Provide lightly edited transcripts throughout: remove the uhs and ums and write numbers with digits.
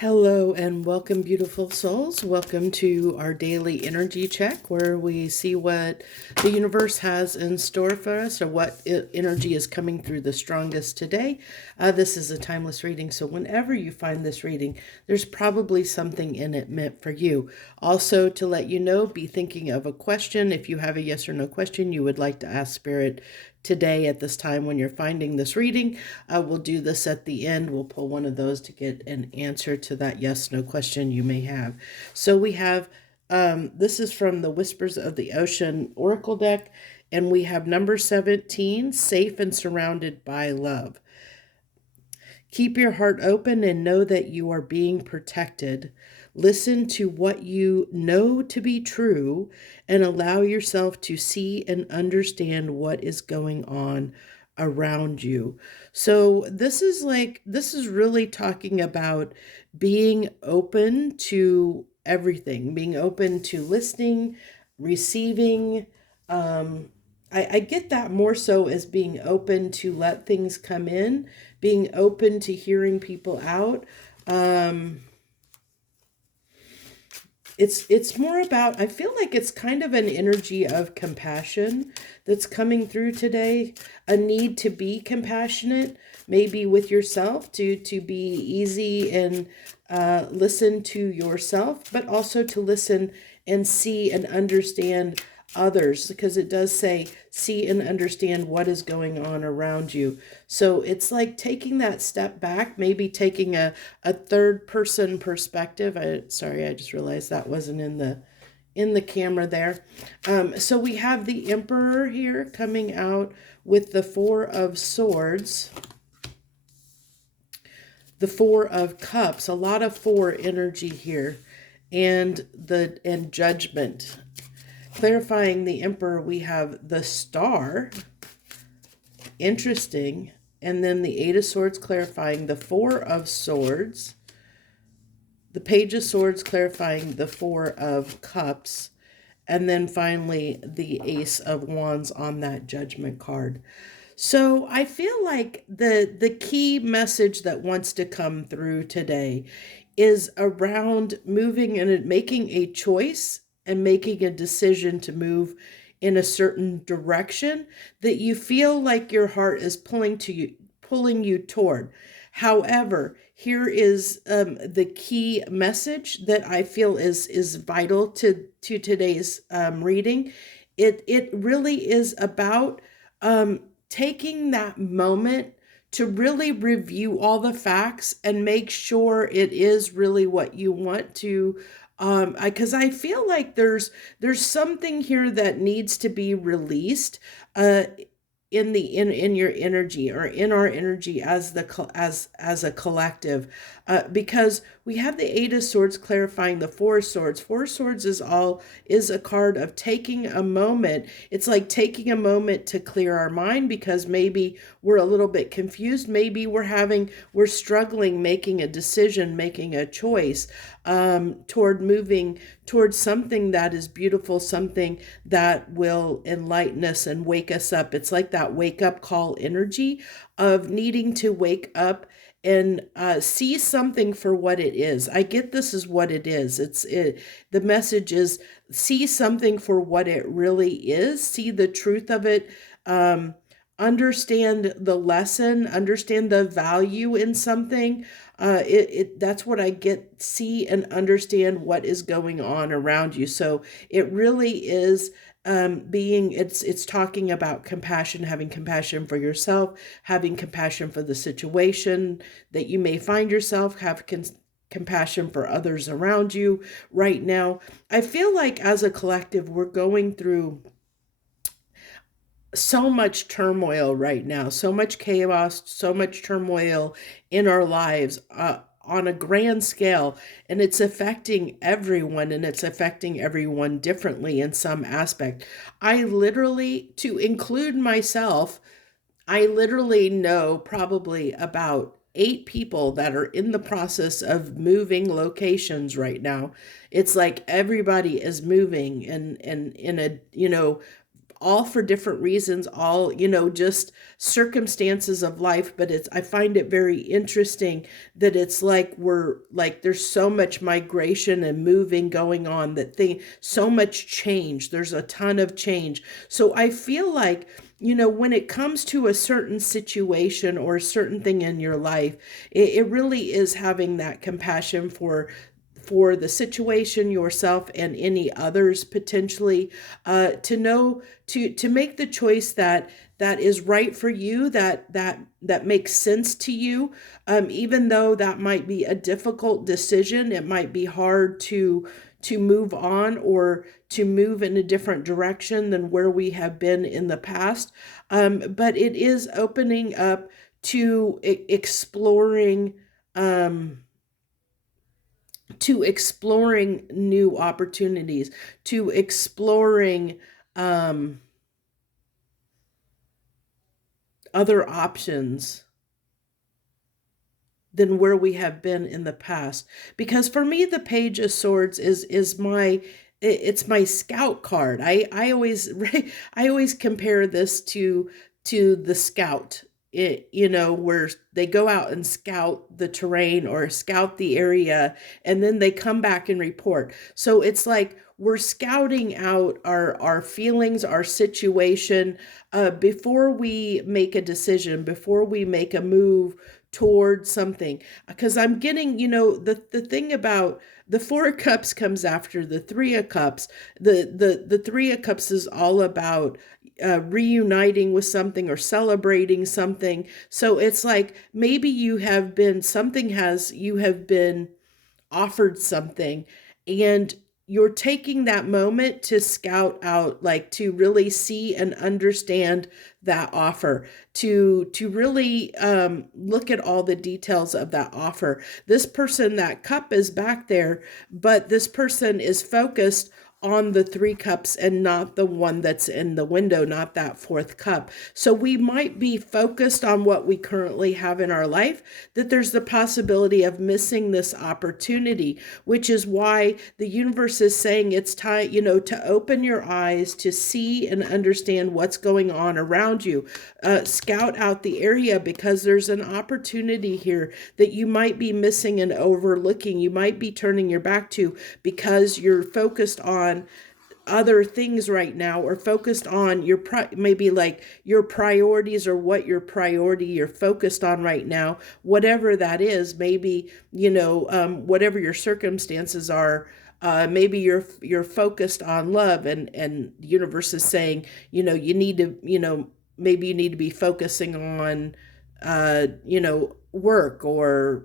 Hello and welcome, beautiful souls. Welcome to our daily energy check where we see what the universe has in store for us or what energy is coming through the strongest today. This is a timeless reading, so whenever you find this reading, there's probably something in it meant for you. Also, to let you know, be thinking of a question. If you have a yes or no question you would like to ask Spirit today at this time when you're finding this reading, we'll do this at the end. We'll pull one of those to get an answer to that yes no question you may have. So we have this is from the Whispers of the Ocean Oracle deck, and we have number 17, safe and surrounded by love. Keep your heart open and know that you are being protected. Listen to what you know to be true and allow yourself to see and understand what is going on around you. So this is really talking about being open to everything, being open to listening, receiving. I get that more so as being open to let things come in, being open to hearing people out. Um, it's more about, I feel like it's kind of an energy of compassion that's coming through today, a need to be compassionate, maybe with yourself, to be easy and listen to yourself, but also to listen and see and understand others, because it does say see and understand what is going on around you. So it's like taking that step back, maybe taking a third person perspective. I just realized that wasn't in the camera there. So we have the Emperor here coming out with the Four of Swords, the Four of Cups, a lot of four energy here, and Judgment. Clarifying the Emperor, we have the Star, interesting, and then the Eight of Swords clarifying the Four of Swords, the Page of Swords clarifying the Four of Cups, and then finally the Ace of Wands on that Judgment card. So I feel like the key message that wants to come through today is around moving and making a choice and making a decision to move in a certain direction that you feel like your heart is pulling you toward. However, here is the key message that I feel is vital to today's reading. It really is about taking that moment to really review all the facts and make sure it is really what you want to, because I feel like there's something here that needs to be released in your energy, or in our energy as as a collective, because we have the Eight of Swords clarifying the Four of Swords. Four of Swords is a card of taking a moment. It's like taking a moment to clear our mind, because maybe we're a little bit confused, maybe we're struggling making a decision, making a choice toward moving towards something that is beautiful, something that will enlighten us and wake us up. It's like that wake up call energy of needing to wake up and see something for what it is. I get this is what it is. The message is see something for what it really is. See the truth of it. Understand the lesson. Understand the value in something. That's what I get. See and understand what is going on around you. So it really is it's talking about compassion, having compassion for yourself, having compassion for the situation that you may find yourself, have compassion for others around you right now. I feel like as a collective, we're going through so much turmoil right now, so much chaos, so much turmoil in our lives on a grand scale, and it's affecting everyone, and it's affecting everyone differently in some aspect. I literally, to include myself, I literally know probably about 8 people that are in the process of moving locations right now. It's like everybody is moving and in a, all for different reasons, all, just circumstances of life. But I find it very interesting that it's like there's so much migration and moving going on, so much change. There's a ton of change. So I feel like, when it comes to a certain situation or a certain thing in your life, it really is having that compassion for the situation, yourself, and any others potentially, to know, to make the choice that is right for you, that makes sense to you, even though that might be a difficult decision. It might be hard to move on or to move in a different direction than where we have been in the past. But it is opening up to exploring, to exploring new opportunities, to exploring other options than where we have been in the past. Because for me, the Page of Swords is it's my scout card. I always I always compare this to the scout. Where they go out and scout the terrain or scout the area, and then they come back and report. So it's like we're scouting out our feelings, our situation, before we make a decision, before we make a move towards something. Because I'm getting, the thing about the Four of Cups comes after the Three of Cups. The Three of Cups is all about reuniting with something or celebrating something. So it's like maybe you have been offered something, and you're taking that moment to scout out, like to really see and understand that offer, to really look at all the details of that offer. This person, that cup is back there, but this person is focused on the Three Cups and not the one that's in the window, not that fourth cup. So we might be focused on what we currently have in our life, that there's the possibility of missing this opportunity, which is why the universe is saying it's time, to open your eyes, to see and understand what's going on around you. Scout out the area, because there's an opportunity here that you might be missing and overlooking. You might be turning your back to because you're focused on other things right now, or focused on maybe like your priorities, or what you're focused on right now, whatever that is. Maybe whatever your circumstances are, maybe you're focused on love, and the universe is saying, you need to, maybe you need to be focusing on work, or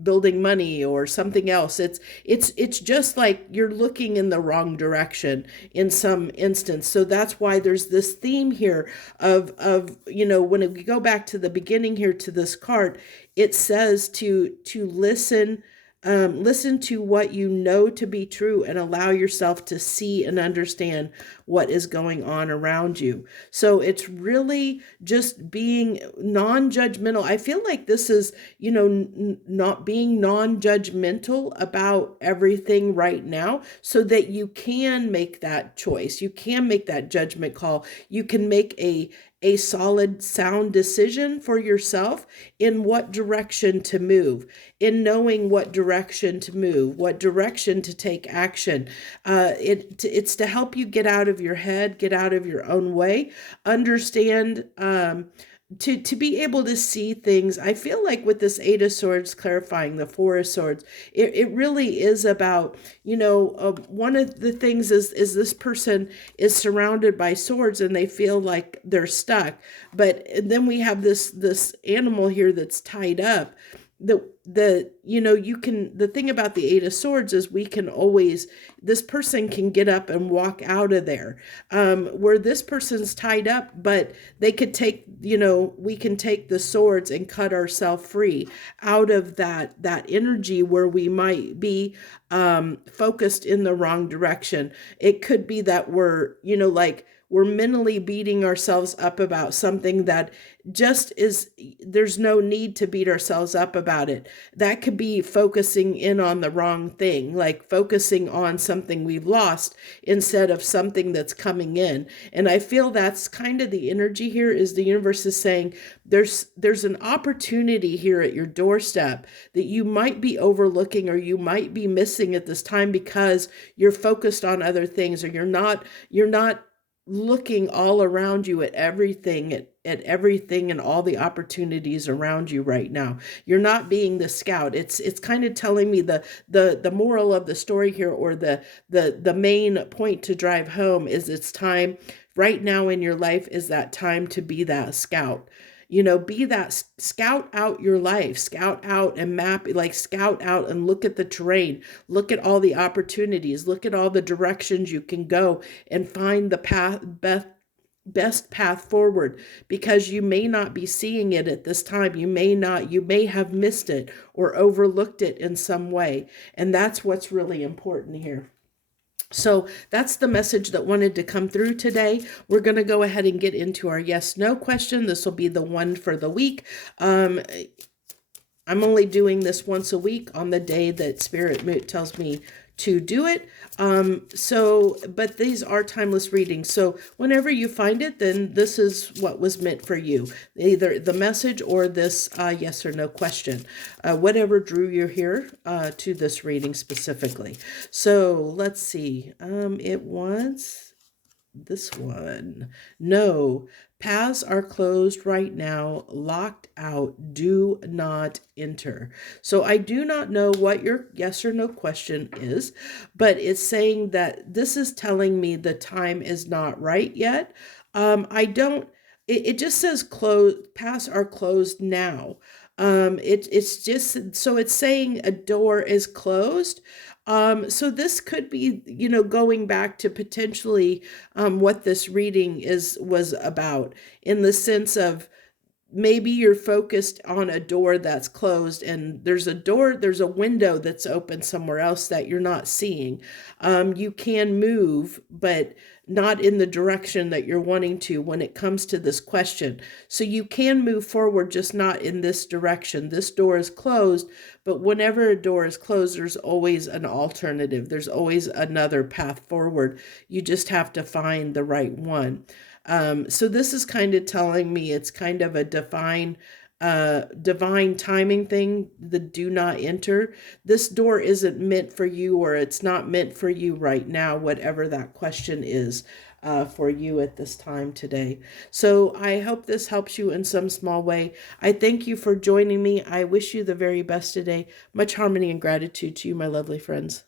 building money, or something else. It's just like you're looking in the wrong direction in some instance. So that's why there's this theme here of when we go back to the beginning here to this card, it says to listen. Listen to what you know to be true, and allow yourself to see and understand what is going on around you. So it's really just being non-judgmental. I feel like this is, not being non-judgmental about everything right now, so that you can make that choice. You can make that judgment call. You can make a solid, sound decision for yourself in what direction to move, in knowing what direction to move, what direction to take action. It's to help you get out of your head, get out of your own way, understand, to be able to see things. I feel like with this Eight of Swords clarifying the Four of Swords, it really is about, one of the things is this person is surrounded by swords, and they feel like they're stuck. But then we have this animal here that's tied up. The thing about the Eight of Swords is this person can get up and walk out of there, where this person's tied up, but they could take, we can take the swords and cut ourselves free out of that energy where we might be focused in the wrong direction. It could be that we're, like we're mentally beating ourselves up about something that just is, there's no need to beat ourselves up about it. That could be focusing in on the wrong thing, like focusing on something we've lost instead of something that's coming in. And I feel that's kind of the energy here, is the universe is saying there's an opportunity here at your doorstep that you might be overlooking or you might be missing at this time because you're focused on other things, or you're not looking all around you at everything, at everything and all the opportunities around you right now. You're not being the scout. It's kind of telling me the moral of the story here, or the main point to drive home, is it's time right now in your life, is that time to be that scout. Be that, scout out your life, scout out and map, like scout out and look at the terrain, look at all the opportunities, look at all the directions you can go, and find the best path forward, because you may not be seeing it at this time. You may have missed it or overlooked it in some way. And that's what's really important here. So that's the message that wanted to come through today. We're going to go ahead and get into our yes/no question. This will be the one for the week. I'm only doing this once a week on the day that Spirit tells me to do it. But these are timeless readings. So whenever you find it, then this is what was meant for you, either the message or this yes or no question, whatever drew you here to this reading specifically. So let's see. It was this one. No, paths are closed right now, locked out, do not enter. So I do not know what your yes or no question is, but it's saying that this is telling me the time is not right yet. I don't, it just says paths are closed now. It's just, so it's saying a door is closed. So this could be, going back to potentially what this reading was about, in the sense of maybe you're focused on a door that's closed, and there's a window that's open somewhere else that you're not seeing. You can move, but not in the direction that you're wanting to when it comes to this question. So you can move forward, just not in this direction. This door is closed, but whenever a door is closed, there's always an alternative. There's always another path forward. You just have to find the right one. So this is kind of telling me it's kind of a divine timing thing, the do not enter. This door isn't meant for you, or it's not meant for you right now, whatever that question is for you at this time today. So I hope this helps you in some small way. I thank you for joining me. I wish you the very best today. Much harmony and gratitude to you, my lovely friends.